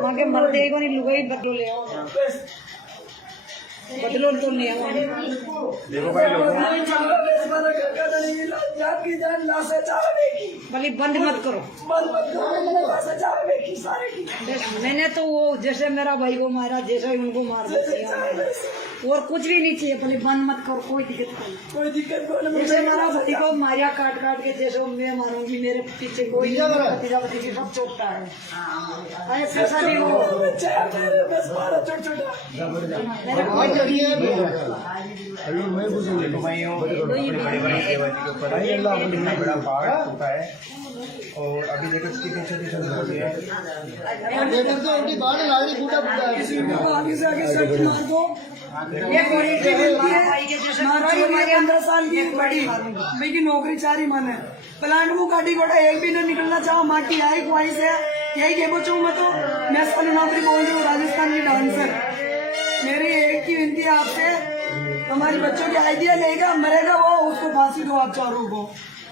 वहाँ के मरते को नहीं लुगाई बदलो ले आओ, बदलो तो नहीं आओ। देखो भाई लोगों भले बंद मत करो। मैंने तो वो जैसे मेरा भाई को मारा जैसे उनको मार दिया और कुछ भी नहीं चाहिए। भले बंद मत करो, कोई दिक्कत नहीं। जैसे मेरा भाई को मारिया काट काट के जैसे मैं मारूंगी, मेरे पीछे कोई भतीजा भतीजी सब चोटता है। ऐसा नहीं हो अभी मैं देखो भाई के ऊपर इतना बड़ा पहाड़ टूटा है और अभी देखो कितनी छोटी छोटी होती है। की नौकरी 4 ही मन है प्लांट वो गाड़ी घोड़ा एक भी नहीं निकलना चाहो माँ की आई ख्वाहिश है यही कह बचू मैं तो मैं साली नौकरी बोल रही हूँ राजस्थान की डांसर। मेरी एक ही विनती है आपसे, हमारी बच्चों की आइडिया लेगा मरेगा वो उसको फांसी दो आप चारों को।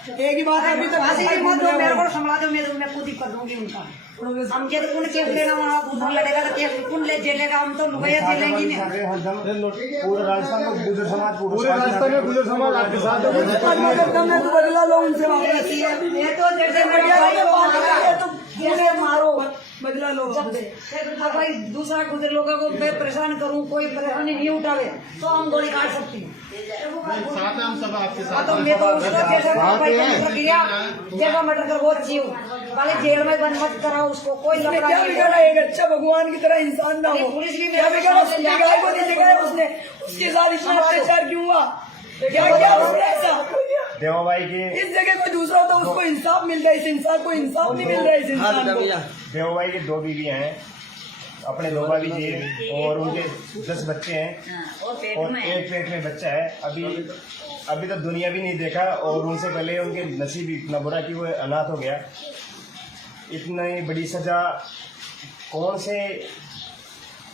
एक ही बात है अभी तक फांसी मत दो, मेरे को संभाल दो, मैं खुद ही कर दूंगी उनका। हम क्या तो कौन केस लेगा वहाँ उधर लड़ेगा तो केस कौन ले जेलेगा, हम तो लुगाइया जेलेंगी नहीं। पूरे राजस्थान में गुजर समाज आपके साथ मैं तो बदला लो उनसे वापस। ये तो जैसे मारो बदला लो भाई, दूसरा गुजर लोगों को मैं परेशान करूं, कोई परेशानी नहीं उठावे तो हम गोली काट सकती हूँ। हम सब आपके साथ तो मैं तो उसको जैसा मटर कर वो अच्छी हूँ, पहले जेल में बंद मत कराओ उसको, कोई लफड़ा क्या बिगाड़ा एक अच्छा भगवान की तरह इंसान ना हो। पुलिस भी क्या बिगाड़ा को नहीं दिखाया उसने, उसके साथ इतना अत्याचार क्यों हुआ, क्या उसने ऐसा देवा भाई की इस जगह पे दूसरा होता उसको इंसाफ मिल रहा है, इस इंसान को इंसाफ नहीं मिल रहा है। इस इंसान को देवा भाई की 2 बीवी हैं, अपने 2 भाभी जी और उनके 10 बच्चे हैं और एक पेट में बच्चा है। अभी तो दुनिया भी नहीं देखा और उनसे पहले उनके नसीब इतना बुरा कि वो अनाथ हो गया। इतनी बड़ी सजा कौन से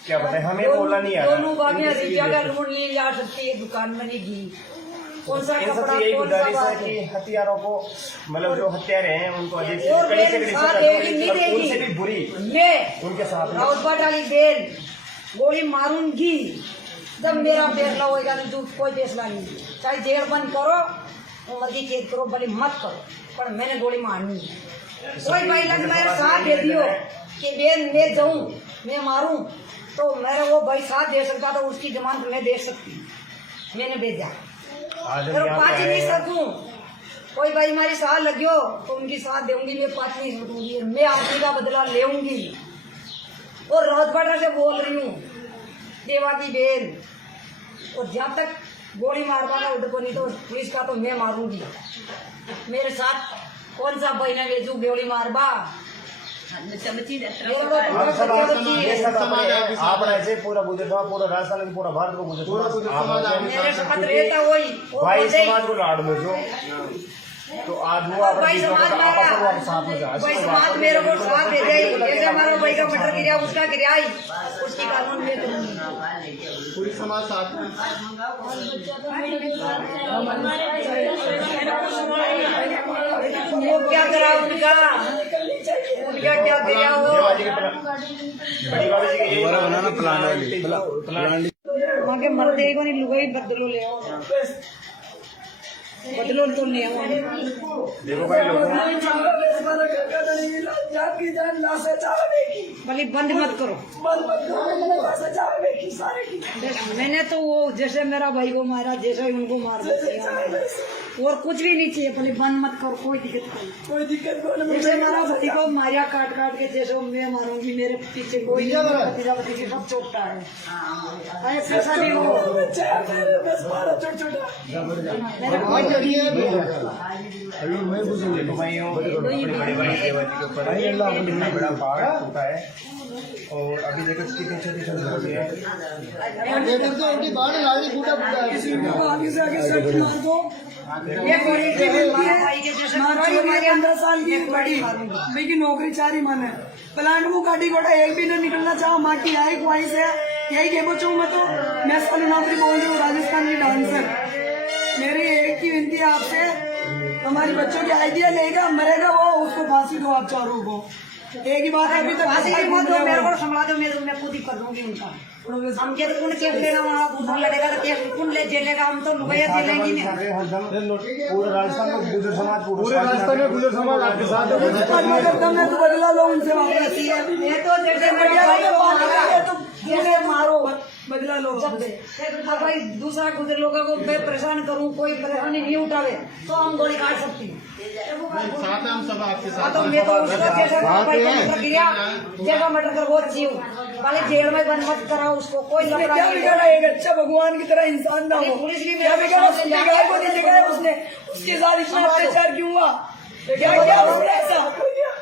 क्या बताए, हमें बोलना नहीं आ रहा। दोनों बाबियां रिचा का लोन नहीं जा सकती है, दुकान बनेगी कौन सा कपड़ा यही कौन सा गुजारिश है बात कि हथियारों को मतलब जो हत्यारे हैं उनको अधिक से और कड़ी से मेरे कड़ी साथ सजा एक नहीं देगी। उनसे भी बुरी मैं उनके साथ में राउत वाली बेल गोली मारूंगी जब मेरा फैसला होगा। तो कोई फैसला नहीं, चाहे जेल बंद करो उम्र की कैद करो, भले मत करो, पर मैंने गोली मारनी है। कोई भाई लग मेरे साथ दे दियो कि मैं जाऊं मैं मारूं तो मेरा वो भाई साथ दे सकता तो उसकी जमानत मैं दे सकती, मैंने भेजा पर 5 नहीं सकूं। कोई भाई हमारी साथ लगियो तो उनकी साथ दूंगी, मैं 5 नहीं सकूंगी, मैं आदमी का बदला लेऊंगी। और राजपाटा से बोल रही हूँ देवा की बेन, और जब तक गोली मार पाना उधर को नहीं तो पुलिस का तो मैं मारूंगी। मेरे साथ कौन सा बहना भेजू गोली मारबा आप ऐसे पूरा गुजर पूरा राजस्थान पूरा भारत को गुजर मेरे साथ रहता वही भाई समाज को लाड़ में जो तो आज वो भाई समाज मारा, साथ में भाई समाज मेरे को साथ दे जाए। जैसे हमारा भाई का मटर गिरा उसका गिराई उसकी कानून में करूंगी। पूरी समाज साथ में वो क्या करा उनका क्या करा वो वहाँ के मरते को नहीं लुगाई बदलो ले आओ, बदलो तो नहीं आओ। देखो भाई लोगों भले बंद मत करो। मैंने तो वो जैसे मेरा भाई को मारा जैसे उनको मार दिया और कुछ भी नहीं चाहिए। भले बंद मत करो, कोई दिक्कत नहीं। जैसे मेरा भाई को मारिया काट काट के जैसे मैं मारूंगी, मेरे पीछे कोई भतीजा भतीजी सब चोटता है। ऐसा नहीं हो अभी मैं देखो भाई के ऊपर इतना बड़ा पहाड़ टूटा है और अभी देखो कितनी छोटी छोटी होती है। हमारे 15 साल की बड़ी की नौकरी 4 ही मन है प्लांट वो गाड़ी घोड़ा एक भी नहीं निकलना चाहो माँ की आई ख्वाहिश है यही कह बचू मैं तो मैं साली नौकरी बोल रही हूँ राजस्थान की डांसर। मेरी एक ही विनती है आपसे, हमारी बच्चों की आइडिया लेगा मरेगा वो उसको फांसी दो आप चारों को। एक ही बात है, अभी तक फांसी की मौत दो, मेरे को संभला दो, मैं खुद ही कर दूंगी उनका। हम क्या तो कौन केस लेना, वहाँ उधर लड़ेगा तो केस कौन ले जेलेगा, हम तो रुपया दे लेंगे नहीं। पूरे राजस्थान में गुर्जर समाज पूरे राजस्थान में गुर्जर समाज आपके साथ है। मैं तो बदला लो उनसे वापस। मैं तो जैसे मेरा भाई को मारा, तो जैसे मारो बदला लो। जब दे। अब भाई दूसरा गुजर लोगों को मैं परेशान करूं, कोई परेशानी नहीं उठावे तो हम गोली काट सकती हैं। साथ हम सब आपके हाँ, तो मैं तो उसको जैसा भाई को मर्डर किया, जैसा मर्डर कर वो अच्छी हूँ, पहले जेल में बंद मत कराओ उसको, कोई लफड़ा क्या नहीं बिगाड़ा, एक अच्छा भगवान की तरह इंसान था वो। पुलिस भी क्या बिगाड़ा, उसने गाय को नहीं दिखाया, उसने उसके साथ इतना अत्याचार क्यों हुआ, क्या क्या उसने ऐसा।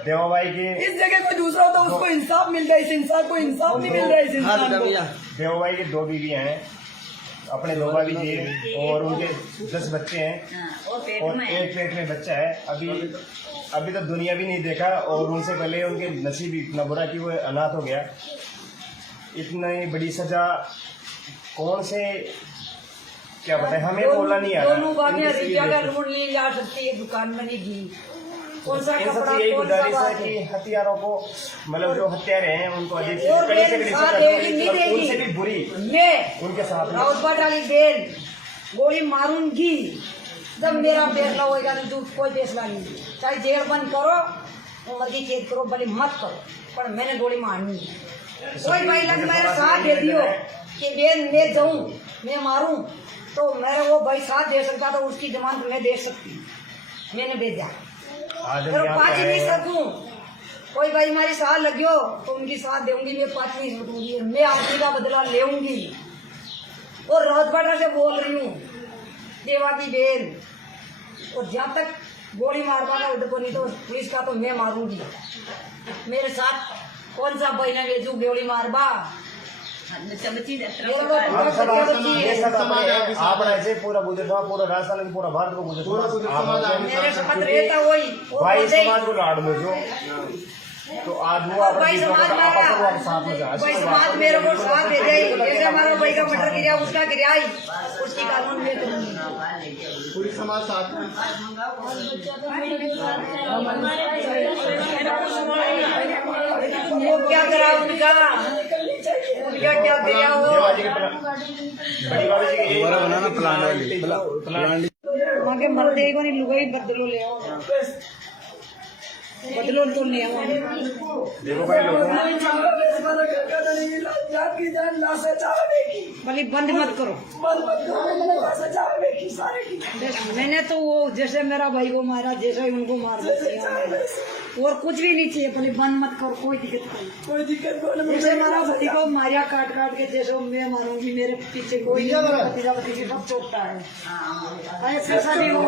देवा भाई की इस जगह कोई दूसरा होता उसको इंसाफ मिल रहा है, इस इंसान को इंसाफ नहीं मिल रहा है इस इंसान को। देवा भाई की 2 बीवियां हैं, अपने 2 भाभी जी और उनके 10 बच्चे हैं और एक पेट में बच्चा है। अभी तो दुनिया भी नहीं देखा और उनसे पहले उनके नसीब इतना बुरा कि वो अनाथ हो गया। इतनी बड़ी सजा कौन से क्या बताए, हमें बोलना नहीं आ रहा। दोनों बातें रिया का ढूंढ ली जा सकती है, दुकान बनेगी, कौन सा इन कपड़ा, सबसे यही कौन सा गुजारिश है बात कि है। हथियारों को, मतलब जो हत्यारे हैं उनको अधिक से और कड़ी से मेरे कड़ी साथ सजा देगी, नहीं दो, देगी। उनसे भी बुरी मैं उनके साथ में। राउत वाली बेल गोली मारूंगी, जब मेरा फैसला होगा तो दूध कोई फैसला नहीं, चाहे जेल बंद करो, उम्र की कैद करो, भले मत करो, पर मैंने गोली मारनी है। कोई भाई लग मेरे साथ दे दियो कि बेल मैं जाऊं, मैं मारूं, तो मेरा वो भाई साथ दे सकता तो उसकी जमानत मैं दे सकती, मैंने भेजा आज हम पर यहाँ पाँच पे ही नहीं आए हैं। सकूं। कोई भाई हमारी साथ लगियो तो उनकी साथ दूंगी, मैं 5 नहीं सकूंगी, मैं आदमी का बदला लेऊंगी। और राजपाटा से बोल रही हूँ, देवा की बेल, और जब तक गोली मार पाना उधर को नहीं तो पुलिस का तो मैं मारूंगी। मेरे साथ कौन सा भाई ने भेजू गोली मारबा, आप ऐसे पूरा गुजर समाज, पूरा राजस्थान, पूरा भारत को गुजर समाज, मेरे साथ रहता वही भाई समाज को लाड़ में जो तो आज वो और भाई समाज मारा, साथ में जा भाई समाज मेरे को साथ दे जाए, जैसे हमारा भाई का मर्डर किया उसका गिराई, उसकी कानून में करूंगी। पूरी समाज साथ में। वो क्या करा उनका, उनका क्या दिया वो, बड़ी बाबी जी की प्लान आगे मरते को नहीं लुगाई बदलो ले आओ, बदलो तो ले आओ। देखो भाई लोगों भले बंद मत करो, मैंने तो वो जैसे मेरा भाई को मारा, जैसे उनको मार दिया, और कुछ भी नहीं चाहिए, भले बंद मत करो, कोई दिक्कत नहीं। जैसे मेरा भाई को मारिया काट काट के, जैसे मैं मारूंगी, मेरे पीछे कोई भतीजा भतीजी सब चोटता है, ऐसा नहीं हो।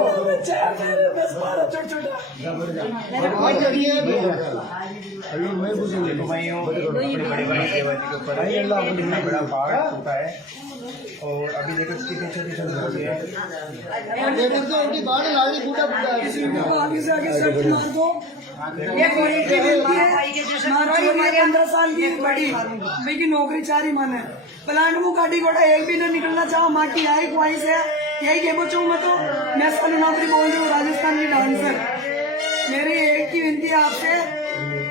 देखो भाइयों, अपनी बड़ी बड़ी देवा जी के ऊपर इतना बड़ा पहाड़ टूटा है और अभी देखो कितनी छोटी छोटी होती है। आगे से आगे सर्च मार दो। ये गोली की गिनती है, मारो ही हमारे 15 साल की एक बड़ी भाई की नौकरी 4 ही मन है, प्लांट वो गाड़ी घोड़ा एक भी न निकलना चाहो, माँ की आई ख्वाहिश है, यही कहना चाहूँ मैं तो। मैं सालू नौकरी बोल रही हूँ, राजस्थान की डांसर। मेरी एक ही विनती है आपसे,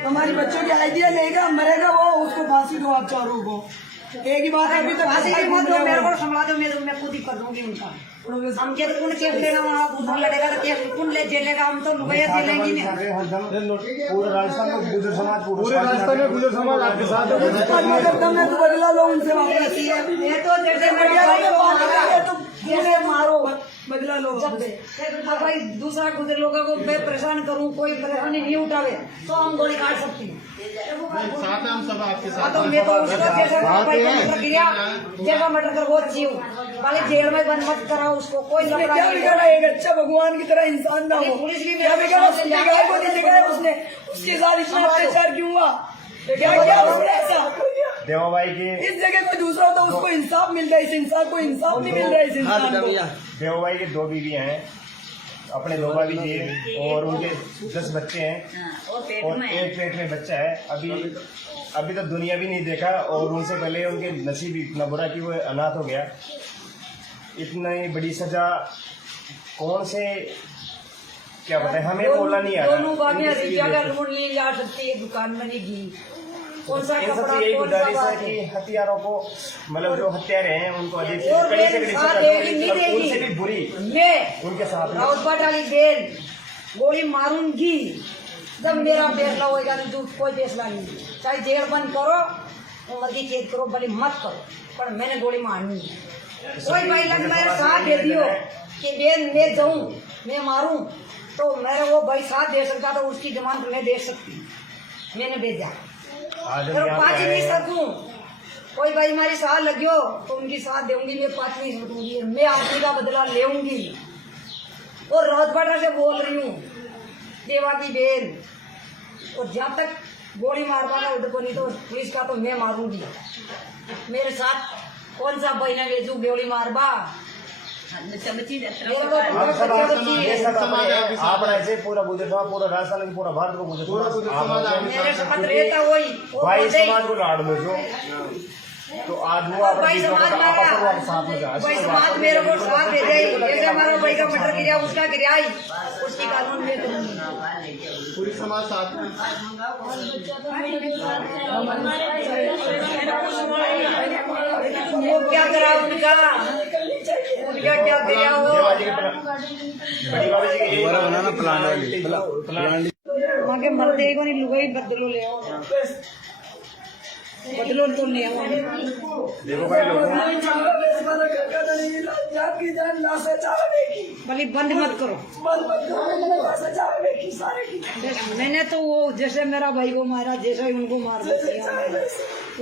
हमारी बच्चों की आइडिया लेगा मरेगा वो, उसको फांसी दो आप चारों को। एक ही बात है, अभी तक फांसी की मौत दो, मेरे को संभला दो, मैं खुद ही कर दूंगी उनका। हम क्या तो कौन केस लेना, वहाँ उधर लड़ेगा तो केस कौन ले जेलेगा, हम तो रुपया दे लेंगे नहीं। पूरे राजस्थान में गुर्जर समाज, पूरे राजस्थान में गुर्जर समाज आपके साथ है। मैं तो बदला लो उनसे वापस। मैं तो जैसे मेरा भाई को मारा, तो जैसे मारो बदला लो। जब दे। अब भाई दूसरा गुजर लोगों को मैं परेशान करूं, कोई परेशानी नहीं उठावे तो हम गोली काट सकती हैं। साथ हम सब आपके हाँ, साथ तो मैं तो उसको जैसा भाई का मर्डर किया, जैसा मर्डर कर वो अच्छी हूँ, पहले जेल में बंद मत कराओ उसको, कोई लफड़ा क्या नहीं। बिगाड़ा, एक अच्छा भगवान की तरह इंसान था वो। पुलिस भी क्या बिगाड़ा, उसने गाय को नहीं दिखाया, उसने उसके साथ इतना अत्याचार क्यों हुआ, क्या क्या उसने ऐसा। देवा भाई की इस जगह कोई दूसरा होता उसको इंसाफ मिल रहा है, इस इंसान को इंसाफ नहीं मिल रहा है इस इंसान को। देवा भाई की 2 बीवियां हैं, अपने 2 भाभी जी और उनके 10 बच्चे हैं और एक पेट में बच्चा है। अभी तो दुनिया भी नहीं देखा और उनसे पहले उनके नसीब इतना बुरा कि वो अनाथ हो गया। इतनी बड़ी सजा कौन से क्या बताए, हमें बोलना नहीं आ रहा। दोनों बातें इनकी रिचा का ढूंढ ली जा सकती है, दुकान बनेगी। कौन सा इन कपड़ा, सबसे यही कौन सा गुजारिश है बात कि है। हथियारों को, मतलब जो हत्यारे हैं उनको अधिक से और कड़ी से मेरे कड़ी साथ सजा देगी, दो, नहीं देगी। उनसे भी बुरी मैं उनके साथ में। राउत वाली बेल गोली मारूंगी जब मेरा फैसला होगा। तो दूध कोई फैसला नहीं, चाहे जेल बंद करो, उम्र की कैद करो, भले मत करो, पर मैंने गोली मारनी है। कोई भाई लग मेरे साथ दे दियो कि बेल मैं जाऊं, मैं मारूं, तो मेरे वो भाई साथ दे सकता, तो उसकी जमानत मैं दे सकती। मैंने भेजा आज हम पर यहाँ पाँच पे नहीं आए हैं। सकूं। कोई भाई हमारी साथ लगियो तो उनकी साथ दूंगी, मैं 5 नहीं सकूंगी। मैं आदमी का बदला लेऊंगी। और रोहतपाटा से बोल रही हूँ, देवा की बेन, और जब तक गोली मार पाना उधर को, नहीं तो पुलिस का तो मैं मारूंगी। मेरे साथ कौन सा बहना भेजू गोली मारबा। हम सब ये सब अपने आप ऐसे पूरा गुजर समाज, पूरा राजस्थान, पूरा भारत को गुजर समाज मेरे साथ रहता वही वो भाई बोलते ही, समाज को लाड़ लो जो, तो आज वो और अपने भाई चीजों को समाज आपस में मारा, साथ हो जाए। भाई समाज मेरे को साथ दे दे। जैसे हमारा भाई का मर्डर गिरा, उसका गिरा ही, उसकी कानून में करूंगी। पूरी समाज साथ में। वो क्या करा उनका क्या करा वो। देवाजी के बड़ी बाबा जी के बनाना प्लान आगे मरते को नहीं लुगाई बदलो ले आओ, बदलो तो ले आओ। देखो भाई लोगों, भले बंद मत करो। मैंने तो वो जैसे मेरा भाई को मारा, जैसे ही उनको मार दिया,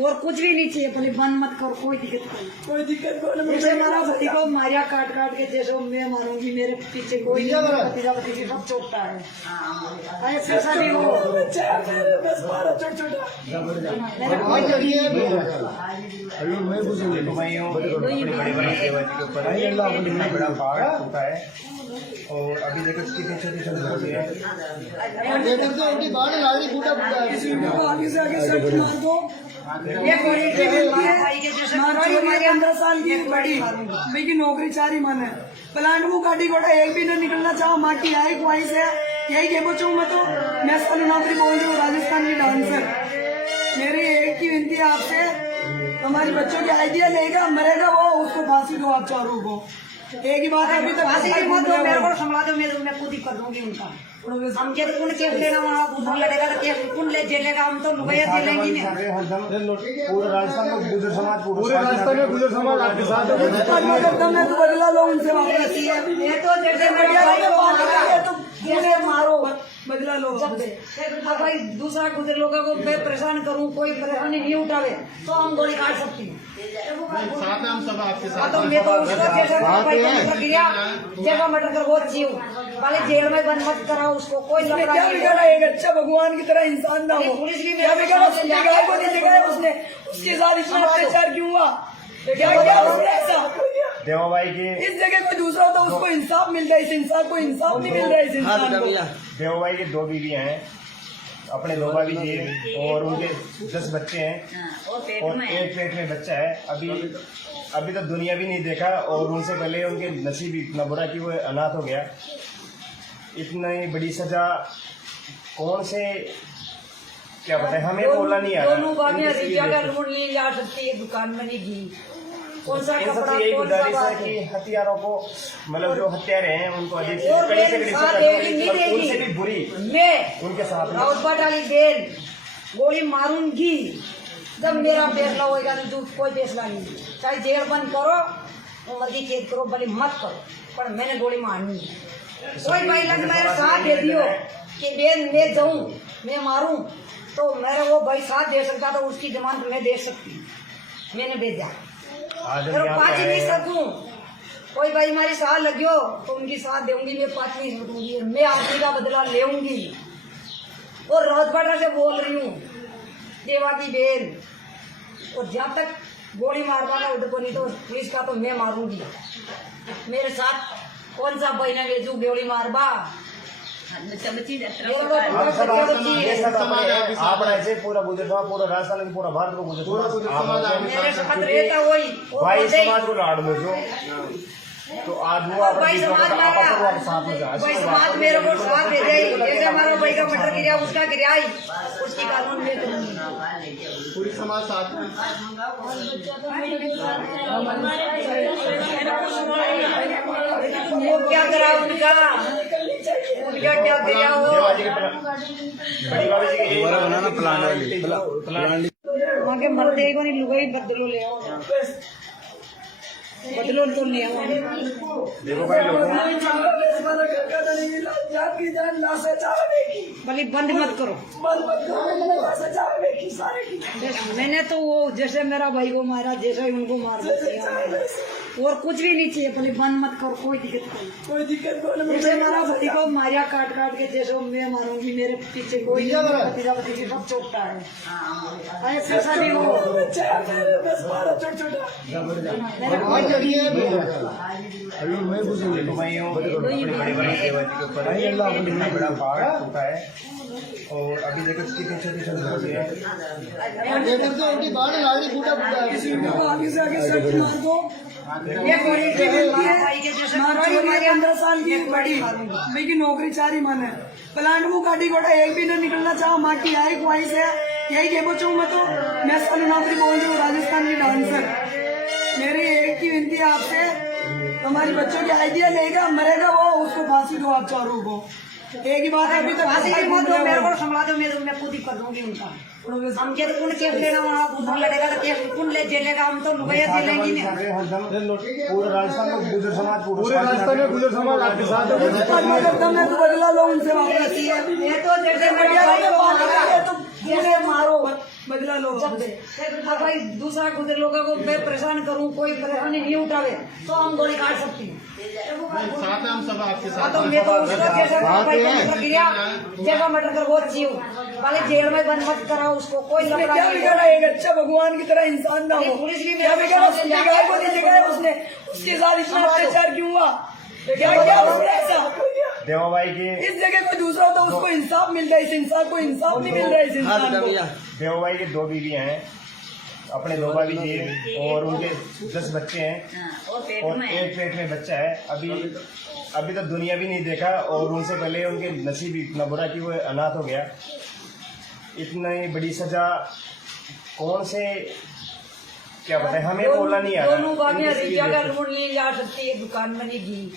और कुछ भी नहीं चाहिए। भले बंद मत करो, कोई दिक्कत नहीं। जैसे मेरा भाई को मारिया काट काट के, जैसे मैं मारूंगी, मेरे पीछे कोई भतीजा भतीजी सब चौकता है। ऐसा नहीं हो। देखो भाइयों, अपने बड़े भाई देवाजी के ऊपर इतना बड़ा पहाड़ टूटा है, और अभी देखो कितने छोटे छोटे बच्चे हैं। आगे से आगे सट मार दो। ये बड़ी की बेटी है, हमारी 15 साल की एक बड़ी भाई की नौकरी 4 ही मन है। प्लांट वो गाड़ी घोड़ा एक भी नहीं निकलना चाहो, माँ की यही ख्वाहिश है, यही कहना चाहूँ मैं। तो मैं साली नौकरी बोल रही हूँ, राजस्थान की डांसर। मेरी एक ही विनती है आपसे, हमारी बच्चों की आइडिया लेगा मरेगा वो, उसको फांसी दो आप चारों को। एक ही बात है, अभी तक फांसी की मत दो, मेरे को संभला दो, मैं खुद ही कर दूंगी उनका। हम के कौन केस लेगा, वहाँ उधर लड़ेगा तो केस कौन ले जेलेगा, हम तो लुगाइया जेलेंगी नहीं। पूरे राजस्थान में गुजर समाज, पूरे राजस्थान में गुजर समाज आपके साथ है। मैं तो बदला लो उनसे वापस। मैं तो जैसे मेरे भाई को मारा, तो जैसे मारो बदला लो। जब भाई दूसरा गुजर लोगों को मैं परेशान करूं, कोई परेशानी नहीं उठावे, तो हम गोली काट सकती हूँ। साथ में हम सब आपके हाँ, साथ तो मैं तो उसको जैसे भाई को मर्डर किया, जैसा मर्डर कर वो जीव वाले जेल में बंद मत कराओ उसको, कोई लफड़ा क्या नहीं बिगाड़ा, एक अच्छा भगवान की तरह इंसान ना हो। पुलिस भी क्या बिगाड़ा, उसकी गाय को नहीं दिखाया उसने, उसके साथ इतना अत्याचार क्यों हुआ, क्या किया उसने ऐसा। देवा भाई की, इस जगह कोई दूसरा होता उसको इंसाफ मिल रहा है, इस इंसान को इंसाफ नहीं मिल रहा है इस इंसान को। देवा भाई की 2 बीवियां हैं, अपने 2 भाभी जी, और उनके 10 बच्चे हैं, और एक पेट में बच्चा है। अभी तो दुनिया भी नहीं देखा, और उनसे पहले उनके नसीब इतना बुरा कि वो अनाथ हो गया। इतनी बड़ी सजा कौन से, क्या बताए, हमें बोलना नहीं आ रहा। दोनों बातें इनकी रिचा का ढूंढ ली जा सकती है, दुकान बनेगी। कौन सा इन कपड़ा, सबसे यही कौन सा गुजारिश है बात कि है। हथियारों को, मतलब जो हत्यारे हैं उनको अधिक से और कड़ी से मेरे कड़ी साथ सजा देगी, नहीं दो, देगी। उनसे भी बुरी मैं उनके साथ में। राउत वाली बेल गोली मारूंगी जब मेरा फैसला होगा। तो दूध कोई फैसला नहीं, चाहे जेल बंद करो, उम्र की कैद करो, भले मत करो, पर मैंने गोली मारनी है। कोई भाई लग मेरे साथ दे दियो कि बेन मैं जाऊं, मैं मारूं, तो मेरे वो भाई साथ दे सकता, तो उसकी जमानत मैं दे सकती। मैंने भेजा आज हम पर यहाँ 5 पे नहीं आए हैं। सकूं। कोई भाई हमारी साथ लगियो तो उनकी साथ दूंगी, मैं 5 नहीं सकूंगी। मैं आदमी का बदला लेऊंगी। और रोहतपाटा से बोल रही हूँ, देवा की बेन, और जब तक गोली मार पाना उधर को, नहीं तो पुलिस का तो मैं मारूंगी। मेरे साथ कौन सा बहना भेजू गोली मारबा। हम सब ये सब अपने आप ऐसे पूरा गुजर समाज, पूरा राजस्थान, पूरा भारत को गुजर समाज मेरे साथ रहता वही वो भाई बोलते ही, समाज को लाड़ लो जो, तो आज वो और भाई समाज आपस में साथ हो जाए भाई समाज मेरे को साथ दे दे, जैसे हमारा भाई का मर्डर किया उसका गिराई उसकी कानून में करूंगी। पूरी समाज साथ में वो क्या करा उनका क्या करा वो बड़ी बाबी जी की बनाना प्लान वहाँ के मर्दे को नहीं लुगाई बदलो ले आओ, बदलो तो ले आओ। देखो भाई लोगों भले बंद मत करो। मैंने तो वो जैसे मेरा भाई को मारा जैसे ही उनको मार दिया और कुछ भी नहीं चाहिए, भले बंद मत करो, कोई दिक्कत नहीं। जैसे मेरा भाई को मारिया काट काट के जैसे मैं मारूंगी, मेरे पीछे कोई भतीजा भतीजी सब चोटता है, ऐसा नहीं हो। देखो भाइयों बड़ी बड़ी देवती के ऊपर इतना बड़ा पहाड़ टूटा है और अभी देखो कितने छोटे छोटे बच्चे हैं। उनकी बात लग रही फूटा फूटा आगे से आगे सट मार दो। ये बड़ी की बेटी है, हमारी 15 साल की एक बड़ी भाई की नौकरी 4 ही मन है। प्लांट को गाड़ी घोड़ा एक भी नहीं निकलना चाहो, माँ की आई ख्वाहिश है, यही कह बचाऊँ मैं तो। मैं साली नौकरी बोल रही हूँ, राजस्थान की डांसर। मेरी एक ही विनती है आपसे, हमारी बच्चों की आइडिया लेगा मरेगा वो, उसको फांसी दो आप चारों को। एक ही बात है, अभी तक फांसी की मत दो, मेरे को संभला दो, मैं खुद ही कर दूंगी उनका। हम क्या कौन केस लेगा, वहाँ उधर लड़ेगा तो केस कौन ले जेलेगा, हम तो लुगाइया जेलेंगी नहीं। पूरे राजस्थान में गुजर समाज पूरे राजस्थान में गुजर समाज आपके साथ है। मैं तो बदला लो उनसे वापस। ये तो जैसे मेरे भाई को मारा तो पूरे मारो, बदला लो। जब भाई दूसरा गुजर लोगों को मैं परेशान करूं, कोई परेशानी नहीं उठावे तो हम गोली काट सकती हूँ। साथ है हम सब आपके हाँ साथ तो मैं तो उसका जैसा भाई का मर्डर किया, जैसा मर्डर कर वो अच्छी हूँ, वाले जेल में बंद मत कराओ उसको, कोई उसने लफड़ा क्या नहीं बिगाड़ा? एक अच्छा भगवान की तरह इंसान था वो। पुलिस भी क्या बिगाड़ा? उसकी गाय को नहीं जगाया उसने, उसके साथ इतना अत्याचार क्यों हुआ? क्या क्या उसने ऐसा? देवा भाई की इस जगह कोई दूसरा होता उसको इंसाफ मिल रहा है, इस इंसान को इंसाफ नहीं मिल रहा है, इस इंसान को। देवा भाई की 2 बीवियां हैं, अपने 2 भाभी जी और उनके 10 बच्चे हैं और एक पेट में बच्चा है। अभी तो दुनिया भी नहीं देखा और उनसे पहले उनके नसीब इतना बुरा कि वो अनाथ हो गया। इतनी बड़ी सजा कौन से क्या बताए, हमें बोलना नहीं आ दोनों बाबियां रहा। रिचा का ढूंढ ली जा सकती है, दुकान बनेगी,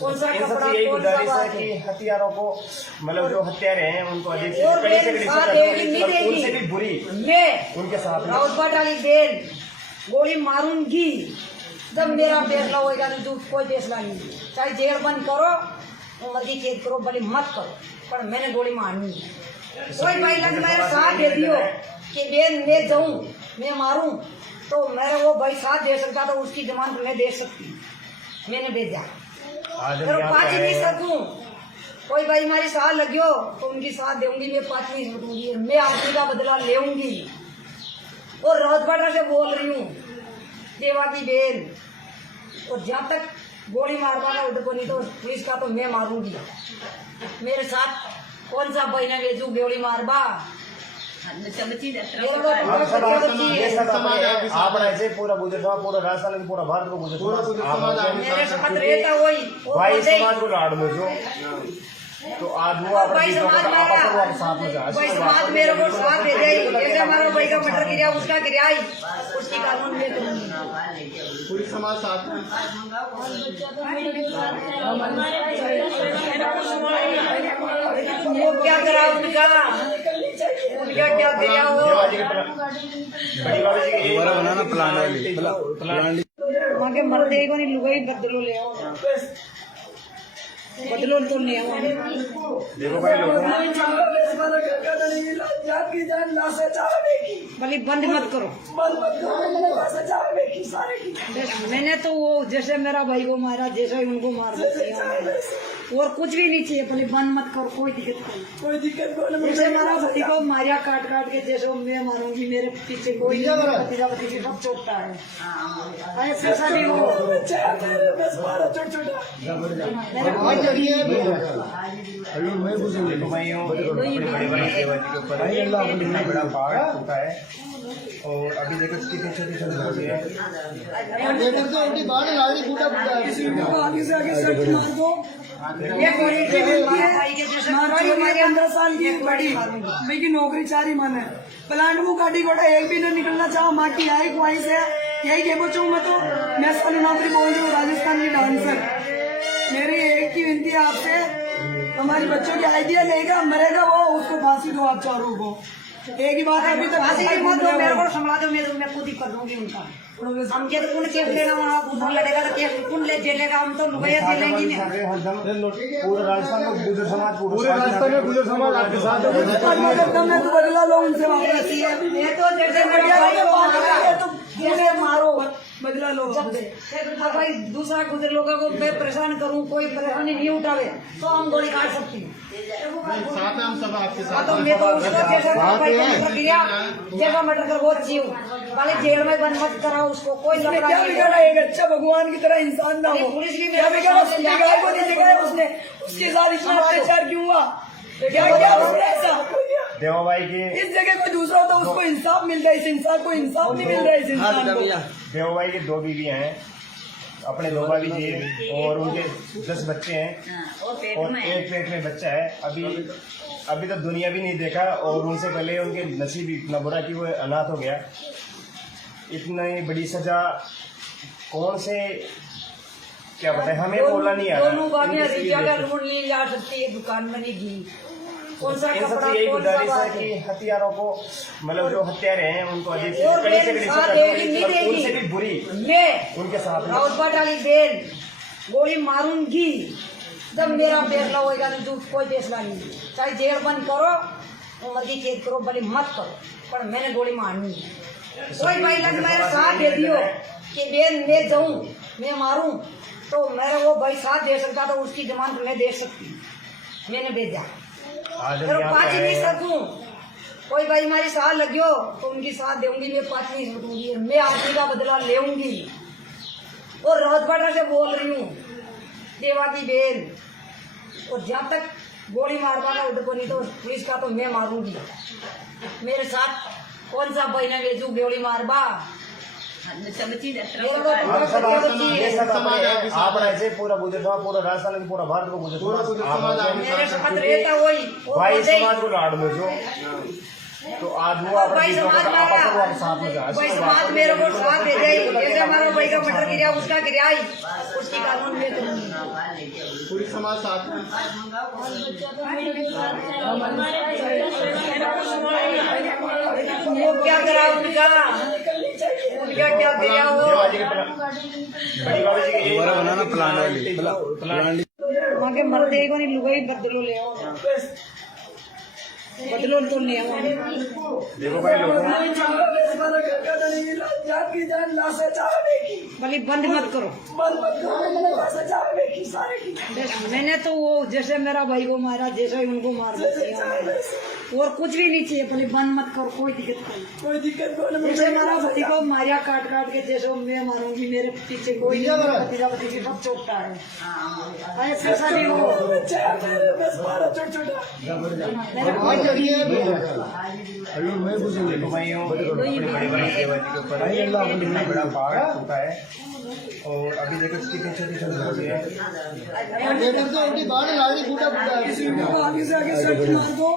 कौन सा इन कपड़ा सबसे यही कौन सा गुजारिश है बात कि है। हथियारों को, मतलब जो हत्यारे हैं उनको अधिक से और कड़ी से बेल कड़ी साथ सजा देगी, दो, नहीं और देगी। उनसे भी बुरी मैं उनके साथ में। राउत डाली बेल गोली मारूंगी, जब मेरा फैसला होएगा तो तू कोई फैसला नहीं, चाहे जेल बंद करो, उम्र की कैद करो, भले मत करो, पर मैंने गोली मारनी है। कोई भाई लग मेरे साथ दे दियो कि बेल मैं जाऊं मैं मारूं, तो मेरे वो भाई साथ दे सकता, तो उसकी जमानत मैं दे सकती, मैंने भेजा। आज हम अगर यहाँ पाँच पे ही नहीं आए हैं। सकूं, कोई भाई हमारी साथ लगियो तो उनकी साथ दूंगी, मैं 5 नहीं सकूंगी, मैं आपकी का बदला लेऊंगी। और राजपाटा से बोल रही हूँ, देवा की बेल, और जब तक गोली मारवाना उधर को नहीं तो पुलिस का तो मैं मारूंगी। मेरे साथ कौन सा भाई ने भेजू गोली मारवा, हम सब ये सब आप ऐसे पूरा गुजर समाज, पूरा राजस्थान, पूरा भारत को गुजर समाज मेरे साथ रहता वही वो भाई बंदे- समाज को लाड़ दो जो, तो आज वो और भाई समाज आपस में मेरा साथ हो जाए। भाई समाज मेरे को साथ दे दे, जैसे हमारा भाई का मर्डर किया उसका गिराई उसकी कानून में करूंगी। पूरी समाज साथ में वो क्या करा उनका क्या करा वो बड़ी बाबी जी की बनाना प्लान वहाँ के मर्दे को नहीं लुगाई बदलो ले आओ, बदलो तो ले आओ। देखो भाई लोगों भले बंद मत करो। मैंने तो वो जैसे मेरा भाई को मारा जैसे ही उनको मार दिया और कुछ भी नहीं चाहिए, भले बंद मत करो, कोई दिक्कत नहीं। जैसे मेरा भाई को मारिया काट काट के जैसे मैं मारूंगी, मेरे पीछे कोई भतीजा भतीजी सब चोटता है, ऐसा नहीं हो। देखो भाइयों बड़ी बड़ी देवती के ऊपर इतना बड़ा पहाड़ टूटा है और अभी देखो कितनी छोटी छोटी बच्चे हैं। देखो तो उनकी बाढ़ ला रही बूढ़ा बूढ़ा को आगे से आगे सट मार दो। ये गोली एक ही मिलती है, भाई के जैसे मार चोरी है 15 साल की एक बड़ी भाई की नौकरी 4 ही मन है। प्लांट वो काटी गोटा एक भी नहीं निकलना चाहो, माँ की आई ख्वाहिश है, यही कह बच्चों मैं तो मैं साली नौकरी बोल रही हूँ, राजस्थान की डांसर। मेरी एक ही विनती है आपसे, हमारी बच्चों की आइडिया लेगा मरेगा वो, उसको फांसी दो आप चारों को। एक ही बात है, अभी तक फांसी की मत दो, मेरे को संभला दो, मैं खुद ही कर दूंगी उनका। हम क्या तो कौन केस लेना, वहाँ उधर लड़ेगा तो केस कौन ले जेलेगा, हम तो लुगाया जेलेंगे नहीं। पूरे राजस्थान में गुजर समाज पूरे राजस्थान में गुजर समाज आपके साथ है। मैं तो बदला लो उनसे वापस। मैं तो जैसे मेरे भाई को जैसे मारो बदला लो। भाई दूसरा गुजर लोगों को मैं परेशान करूं, कोई परेशानी नहीं उठावे तो हम गोली काट सकती हूँ। साथ है हम सब आपके हाँ साथ। तो मैं तो उसको जैसे भाई का मर्डर किया, जैसा मर्डर कर वो जीव वाले जेल में बंद मत कराओ उसको, कोई उसने लफड़ा क्या नहीं बिगाड़ा? एक अच्छा भगवान की तरह इंसान था वो। पुलिस भी क्या बिगाड़ा? उसने गाय को नहीं दिखाया उसने, उसके साथ इतना अत्याचार क्यों हुआ? क्या क्या उसने ऐसा? देवा भाई की इस जगह कोई दूसरा होता उसको इंसाफ मिल रहा है, इस इंसान को इंसाफ नहीं मिल रहा है इस इंसान को। देवा भाई की 2 बीवियां हैं, अपने 2 भाभी जी और उनके 10 बच्चे हैं और एक पेट में बच्चा है। अभी तो दुनिया भी नहीं देखा और उनसे पहले उनके नसीब इतना बुरा कि वो अनाथ हो गया। इतनी बड़ी सजा कौन से क्या बताए, हमें बोलना नहीं आ रहा। दोनों भाभियां रिचा का लोन नहीं ला सकती है, दुकान बनेगी। कौन सा इन कपड़ा, सबसे यही कौन सा गुजारिश है बात कि है? हथियारों को, मतलब जो हत्यारे हैं उनको अधिक से और कड़ी से बेल कड़ी साथ सजा देगी, नहीं दो, उनसे देगी। भी बुरी मैं उनके साथ में। राउत वाली बेल गोली मारूंगी, जब मेरा पैर होएगा तो दूध कोई फैसला नहीं। चाहे जेल बंद करो, उम्र की कैद करो, भले मत करो, पर मैंने गोली मारनी है। कोई भाई लग मेरे साथ दे दियो कि बेल मैं जाऊं, मैं मारूं, तो मेरा वो भाई साथ दे सकता तो उसकी जमानत मैं दे सकती हूँ। मैंने भेजा आज हम फिर यहाँ पाँच पे ही नहीं आए हैं। सकूं। कोई भाई हमारी साथ लगियो तो उनकी साथ दूंगी, मैं 5 नहीं सकूंगी, मैं आदमी का बदला लेऊंगी। और राजपाटा से बोल रही हूँ, देवा की बेल, और जहाँ तक गोली मारवा का उधर को नहीं तो पुलिस का तो मैं मारूंगी। मेरे साथ कौन सा भाई ने भेजू गोली मारवा, हम सब ये सब अपने आप ऐसे पूरा गुजर समाज, पूरा राजस्थान में, पूरा भारत को गुजर समाज मेरे साथ रहता वही वो भाई बोलते ही, समाज को लाड़ लो जो, तो आज वो और अपने भाई चीजों को समाज आपस में मारा, साथ में जा भाई समाज मेरे को साथ दे जाए। जैसे हमारा भाई का मर्डर गिरा, उसका गिरा ही, उसकी कानून में करूंगी। पूरी समाज साथ है। वो क्या करा उनका क्या दिया वो, बड़ी बाबा जी के बनाना प्लान वहाँ के मरते को नहीं लुगाई बदलो ले आओ, बदलो तो ले आओ। देखो भाई लोगों भले बंद मत करो। मैंने तो वो जैसे मेरा भाई को मारा, जैसे ही उनको मार दिया, और कुछ भी नहीं चाहिए। भले बंद मत करो, कोई दिक्कत नहीं। जैसे मेरा भाई को मारिया काट काट के, जैसे मैं मारूंगी, मेरे पीछे कोई भतीजा भतीजी सब चौकता है। ऐसा नहीं हो, देखो भाइयों, अपने बड़े भाई देवा जी के ऊपर इतना बड़ा पहाड़ टूटा है और अभी देखो कितनी छोटी छोटी बच्चे हैं। देखो तो उनकी बाढ़ ला रही बूढ़ा बूढ़ा को आगे से आगे सट मार दो।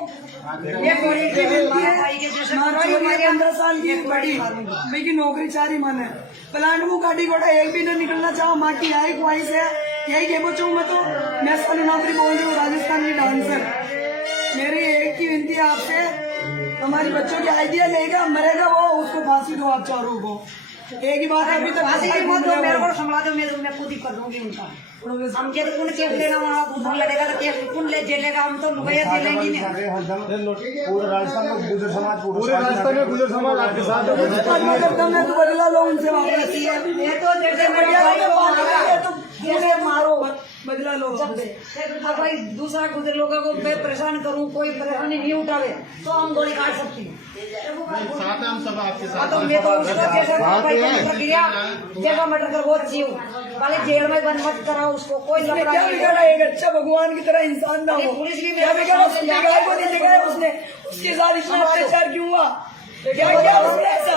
ये गोली एक ही मिलती है, भाई के जैसे मार चोरी है 15 साल की एक बड़ी भाई की नौकरी 4 ही मन है। प्लांट वो काटी गोटा एक भी नहीं निकलना चाहो, माँ की आई ख्वाहिश है, यही कह बच्चों मैं तो मैं साली नौकरी बोल रही हूँ, राजस्थान की डांसर। मेरी एक ही विनती है आपसे, हमारी बच्चों की आइडिया लेगा मरेगा वो, उसको फांसी दो आप चारों को। एक ही बात है, अभी तक फांसी की मत दो, मेरे को संभला दो, मैं खुद ही कर दूंगी उनका। हम क्या तो कौन केस लेना, वहाँ उधर लड़ेगा तो केस कौन ले जेलेगा, हम तो लुगाया जेलेंगे नहीं। पूरे राजस्थान में गुजर समाज, पूरे राजस्थान में गुजर समाज आपके साथ है। मैं तो बदला लो उनसे वापस। मैं तो जैसे मेरे भाई को जैसे मारो बदला लो। भाई दूसरा गुजर लोगों को मैं परेशान करूं, कोई परेशानी नहीं उठावे तो हम गोली काट सकती हूँ। साथ है हम सब आपके हाँ साथ। तो मैं तो उसको जैसे भाई का मर्डर किया, जैसा मर्डर कर वो जीव वाले जेल में बंद मत कराओ उसको, कोई उसने लफड़ा क्या नहीं। बिगाड़ा? एक अच्छा भगवान की तरह इंसान था वो। पुलिस भी क्या बिगाड़ा? उसने गाय को नहीं दिखाया उसने, उसके साथ इतना अत्याचार क्यों हुआ? तो क्या उसने ऐसा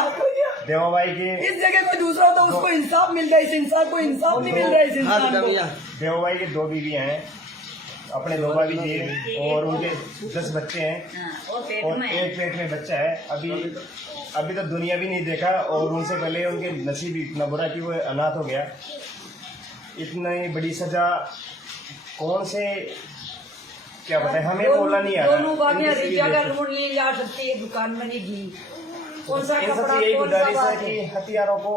देवा भाई की इस जगह कोई दूसरा होता उसको इंसाफ मिलता है, इस इंसान को इंसाफ नहीं मिल रहा है इस इंसान को। देवा भाई की 2 बीवियां हैं, अपने 2 भाभी जी और उनके 10 बच्चे हैं और एक पेट में बच्चा है। अभी तो दुनिया भी नहीं देखा और उनसे पहले उनके नसीब इतना बुरा कि वो अनाथ हो गया। इतनी बड़ी सजा कौन से क्या बताए, हमें बोलना नहीं आ रहा। दोनों भाभियां जगह ढूंढ ली जा सकती है, दुकान बनेगी। कौन सा इन कपड़ा, सबसे यही कौन सा गुजारिश है बात कि है। हथियारों को,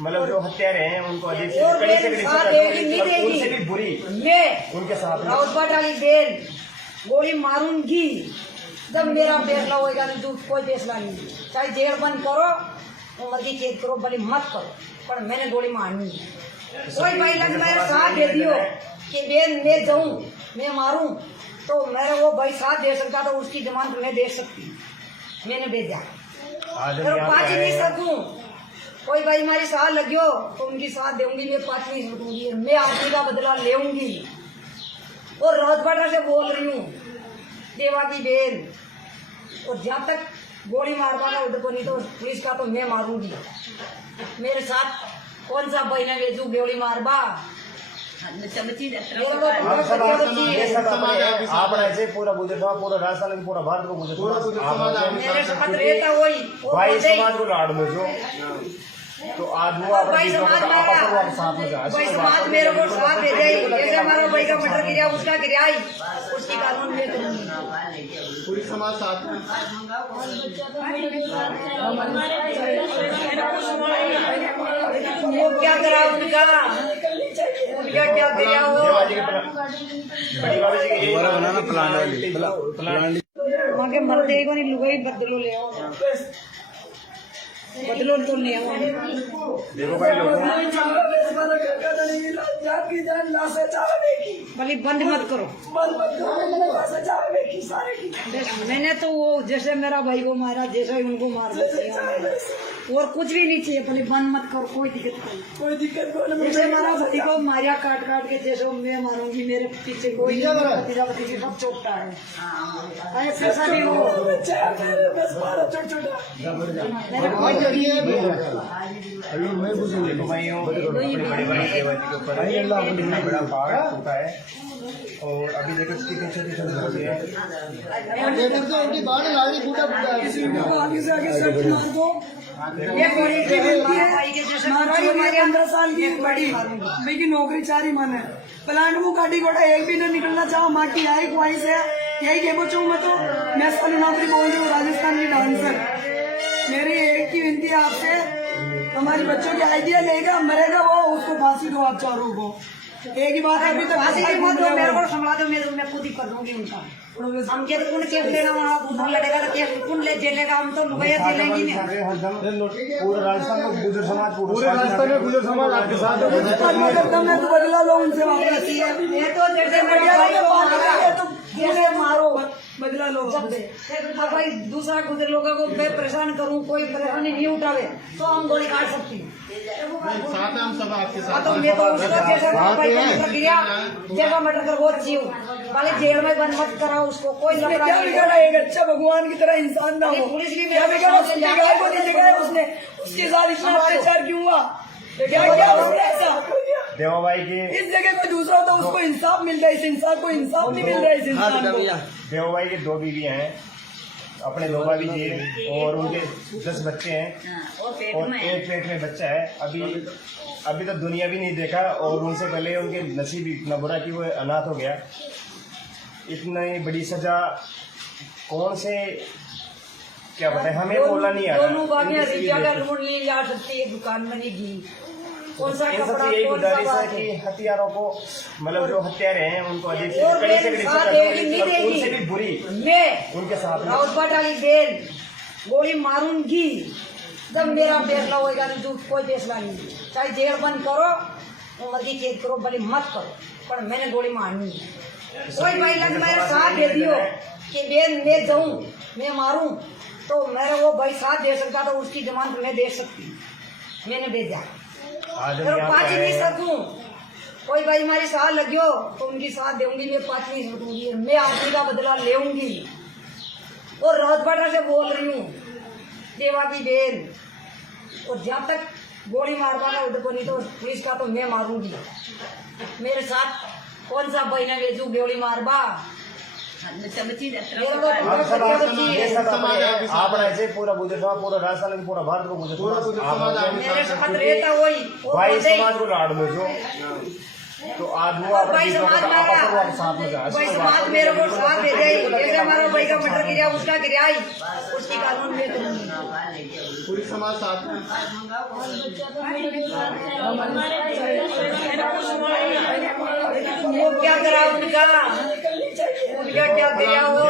मतलब जो हत्यारे हैं उनको अधिक से और कड़ी से बेल कड़ी साथ सजा देगी, नहीं दो, और उनसे देगी। भी बुरी मैं उनके साथ में। राउत वाली बेल गोली मारूंगी जब मेरा फैसला होगा। नहीं तो कोई फैसला नहीं, चाहे जेल बंद करो, उम्र की कैद करो, भले मत करो, पर मैंने गोली मारनी है। कोई भाई लग मेरा साथ दे दियो कि बेन मैं जाऊं, मैं मारूं, तो मेरा वो भाई साथ दे सकता तो उसकी जमानत मैं दे सकती, मैंने भेजा। आज हम तो यहाँ पे 5 आए नहीं हैं। सकूं, कोई भाई हमारी साथ लगियो तो उनकी साथ दूंगी, मैं 5 नहीं सकूंगी, मैं आदमी का बदला लेऊंगी। और राजपाटा से बोल रही हूँ, देवा की बेल, और जब तक गोली मारवा ना उधर को, नहीं तो पुलिस का तो मैं मारूंगी। मेरे साथ कौन सा भाई ने भेजू गोली मारवा, हम सब ये सब अपने आप ऐसे पूरा गुजरवा, पूरा राजस्थान, पूरा भारत को गुजरवा। मेरे साथ रहता वही वो भाई बंदे- समाज को लाड़ में जो तो आज वो और भाई समाज मेरा साथ में जा भाई समाज मेरे को साथ दे जाए। जैसे हमारा भाई का मर्डर गिरा, उसका गिराई, उसकी कानून में करूंगी। पूरी समाज साथ में। वो क्या करा उनका क्या करा वो, बड़ी बाबा जी के यही बनाना प्लान वहाँ के मर्दे को नहीं लुगाई बदलो ले आओ, बदलो तो ले आओ। देखो भाई लोगों भले बंद मत करो। मैंने तो वो जैसे मेरा भाई को मारा, जैसे ही उनको मार दिया, और कुछ भी नहीं चाहिए। भले बंद मत करो, कोई दिक्कत नहीं। जैसे हमारा भाई को मारिया काट काट के, जैसे मैं मारूंगी, मेरे पीछे कोई भतीजा भतीजी सब चोपता है, ऐसे सभी हो। देखो भाइयों, अपने बड़े भाई देवा जी के ऊपर इतना बड़ा पहाड़ टूटा है और अभी देखो कितनी छोटी छोटी बच्चे हैं। लेटर तो उनकी बाढ़ लाड़ी बूढ़ा बूढ़ा है। आगे से आगे सब मार दो। ये बड़ी की बेटी है, मारा ही हमारे 15 साल की बड़ी भाई की नौकरी 4 ही मन है। प्लांट वो काटी गोटा एक भी न निकलना चाहो, माँ की आई ख्वाहिश है, यही कहना चाहूँ मैं तो। मैं साली नौकरी बोल रही हूँ, राजस्थान की डांसर। मेरी एक ही विनती है आपसे, हमारे बच्चों की आइडिया लेगा, मरेगा वो, उसको फांसी दो आप चारों को। एक ही बात है, अभी तक फांसी की मत दो, मेरे को संभला दो, मैं खुद ही कर दूंगी उनका। हम क्या कौन केस लेना, वहाँ उधर लड़ेगा तो केस कौन ले जेलेगा, हम तो लुगाइया जेलेंगी नहीं। पूरे राजस्थान में गुजर समाज, पूरे राजस्थान में गुजर समाज आपके साथ है। मैं तो बदला लो उनसे वापस। ये तो जैसे मेरे भाई को मारा, तो जैसे मारो बदला लो। जब भाई दूसरा गुजर लोगों को मैं परेशान करूं, कोई परेशानी नहीं उठावे, तो हम गोली काट सकती हूँ। साथ है हम सब आपके हाँ, साथ। तो मैं तो उसका जैसा भाई का मर्डर किया, जैसा मर्डर कर वो जीव, पहले जेल में बंद मत कराओ उसको, कोई उसने लफड़ा क्या नहीं बिगाड़ा, एक अच्छा भगवान की तरह इंसान ना हो। पुलिस भी क्या बिगाड़ा, उसने जगह को नहीं जगाया, उसने उसके साथ इतना अत्याचार क्यों हुआ, क्या उसने ऐसा। देवा भाई की इस जगह कोई दूसरा होता उसको इंसाफ मिलता है, इस इंसान को इंसाफ नहीं मिल रहा है इस इंसान को। देवा भाई की 2 बीवियां हैं, अपने 2 भाभी जी और उनके 10 बच्चे हैं और एक पेट में बच्चा है। अभी तो दुनिया भी नहीं देखा और उनसे पहले उनके नसीब इतना बुरा कि वो अनाथ हो गया। इतनी बड़ी सजा कौन से क्या बताए, हमें बोलना नहीं आ रहा। दोनों भाभियां जगह ढूंढ ली जा सकती है, दुकान बनेगी। कौन सा इन कपड़ा, सबसे यही कौन सा गुजारिश है बात कि है। हथियारों को, मतलब जो हत्यारे हैं उनको अधिक से और कड़ी से बेल कड़ी साथ सजा देगी, दो, नहीं और देगी। उनसे भी बुरी मैं उनके साथ में। राउत वाली बेल गोली मारूंगी जब मेरा फैसला होगा। नहीं तो कोई फैसला नहीं, चाहे जेल बंद करो, उम्र की कैद करो, भले मत करो, पर मैंने गोली मारनी है। कोई भाई लग मेरा साथ दे दियो कि बेन मैं जाऊं, मैं मारूं, तो मेरा वो भाई साथ दे सकता तो उसकी जमानत मैं दे सकती, मैंने भेजा। आज हम तो यहाँ 5 पे नहीं आए हैं। सकूं, कोई भाई हमारी साथ लगियो तो उनकी साथ दूंगी, मैं 5 नहीं सकूंगी, मैं आदमी का बदला लेऊंगी। और राजपाटा से बोल रही हूँ, देवा की बेन, और जब तक गोली मारवा ना उधर को, नहीं तो पुलिस का तो मैं मारूंगी। मेरे साथ कौन सा बहना भेजू गोली मारवा? आप ऐसे पूरा गुजर पूरा राजस्थान पूरा भारत को गुजर मेरे साथ रहता वही वो भाई बंदे ही। समाज को लाड़ में जो तो आज वो भाई समाज मारा, भाई समाज मेरे को साथ दे दे। जैसे हमारा भाई का मटर गिरा, उसका गिरा ही, उसकी कानून में करूंगी। पूरी समाज साथ में। वो क्या करा उनका क्या दिया वो?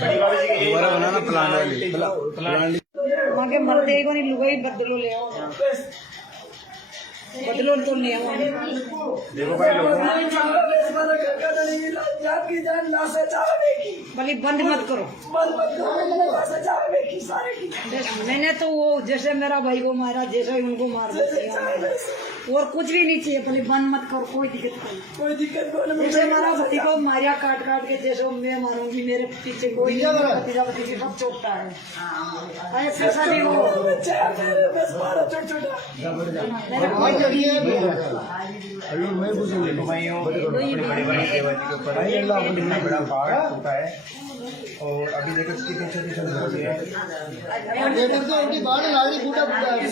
बड़ी बाबा जी के बनाना प्लान आगे मरते को नहीं, लुगाई बदलो ले आओ, बदलो तो ले आओ। देखो भाई लोगों भले बंद मत करो। मैंने तो वो जैसे मेरा भाई को मारा, जैसे उनको मार दिया, और कुछ भी नहीं चाहिए। भले बंद मत करो, कोई दिक्कत नहीं। जैसे हमारा भाई को मारिया काट काट के, जैसे मैं मारूंगी, मेरे पीछे कोई भतीजा भतीजी सब चोटता है। ऐसे शादी हो अभी मैं कुछ बड़ी बड़ी सेवा के ऊपर इतना बड़ा पहाड़ टूटा है, और अभी देखो कितनी छोटी छोटी होती है। लेटर तो उनकी बाढ़ लाड़ी बूढ़ा बूढ़ा आगे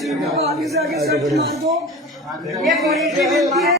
से आगे मार दो। ये गोली